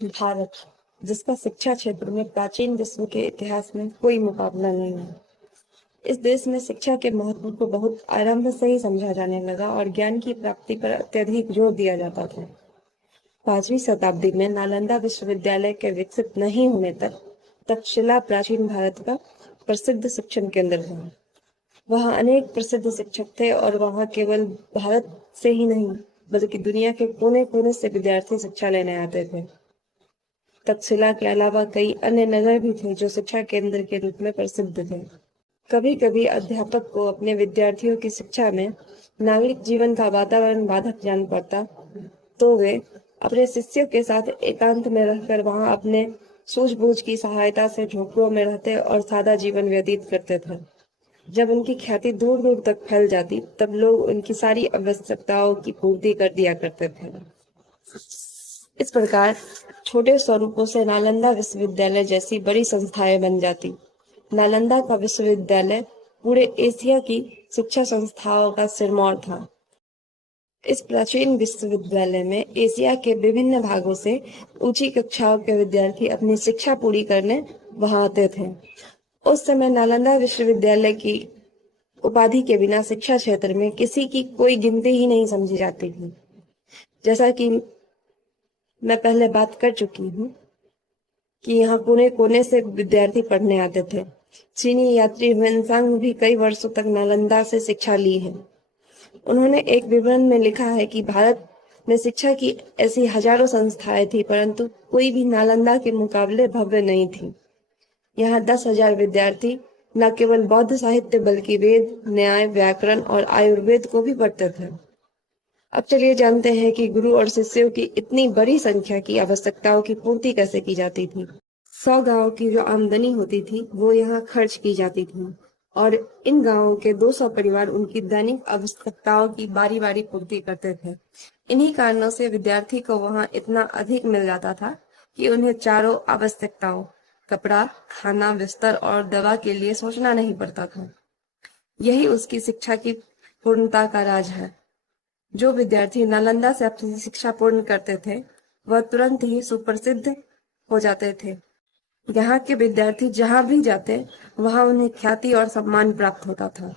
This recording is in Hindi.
भारत, जिसका शिक्षा क्षेत्र में प्राचीन विश्व के इतिहास में कोई मुकाबला नहीं है। इस देश में शिक्षा के महत्व को बहुत आरंभ से ही समझा जाने लगा और ज्ञान की प्राप्ति पर अत्यधिक जोर दिया जाता था। 5वीं शताब्दी में नालंदा विश्वविद्यालय के विकसित नहीं होने तक तक्षशिला प्राचीन भारत का प्रसिद्ध शिक्षण केंद्र था। वहाँ अनेक प्रसिद्ध शिक्षक थे और वहाँ केवल भारत से ही नहीं बल्कि दुनिया के कोने कोने से विद्यार्थी शिक्षा लेने आते थे। तक्षशिला के अलावा कई अन्य नगर भी थे जो शिक्षा केंद्र के रूप में प्रसिद्ध थे। कभी कभी अध्यापक को अपने विद्यार्थियों की शिक्षा में नागरिक जीवन का वातावरण बाधक जान पड़ता तो वे अपने शिष्यों के साथ एकांत में रहकर वहां अपने सूझबूझ की सहायता से झोपड़ों में रहते और सादा जीवन व्यतीत करते थे। जब उनकी ख्याति दूर दूर तक फैल जाती तब लोग उनकी सारी आवश्यकताओं की पूर्ति कर दिया करते थे। इस प्रकार छोटे स्वरूपों से नालंदा विश्वविद्यालय जैसी बड़ी संस्थाएं बन जाती। नालंदा का विश्वविद्यालय पूरे एशिया की शिक्षा संस्थाओं का सिरमौर था। इस प्राचीन विश्वविद्यालय में एशिया के विभिन्न भागों से ऊंची कक्षाओं के विद्यार्थी अपनी शिक्षा पूरी करने वहां आते थे। उस समय नालंदा विश्वविद्यालय की उपाधि के बिना शिक्षा क्षेत्र में किसी की कोई गिनती ही नहीं समझी जाती थी। जैसा कि मैं पहले बात कर चुकी हूँ कि यहाँ कोने कोने से विद्यार्थी पढ़ने आते थे। चीनी यात्री हुएनसांग भी कई वर्षों तक नालंदा से शिक्षा ली है। उन्होंने एक विवरण में लिखा है कि भारत में शिक्षा की ऐसी हजारों संस्थाएं थी परंतु कोई भी नालंदा के मुकाबले भव्य नहीं थी। यहाँ 10,000 विद्यार्थी न केवल बौद्ध साहित्य बल्कि वेद, न्याय, व्याकरण और आयुर्वेद को भी पढ़ते थे। अब चलिए जानते हैं कि गुरु और शिष्यों की इतनी बड़ी संख्या की आवश्यकताओं की पूर्ति कैसे की जाती थी। 100 गांवों की जो आमदनी होती थी वो यहाँ खर्च की जाती थी और इन गांवों के 200 परिवार उनकी दैनिक आवश्यकताओं की बारी बारी पूर्ति करते थे। इन्हीं कारणों से विद्यार्थी को वहाँ इतना अधिक मिल जाता था कि उन्हें चारों आवश्यकताओं कपड़ा, खाना, बिस्तर और दवा के लिए सोचना नहीं पड़ता था। यही उसकी शिक्षा की पूर्णता का राज है। जो विद्यार्थी नालंदा से अपनी शिक्षा पूर्ण करते थे वह तुरंत ही सुप्रसिद्ध हो जाते थे। यहाँ के विद्यार्थी जहाँ भी जाते वहाँ उन्हें ख्याति और सम्मान प्राप्त होता था।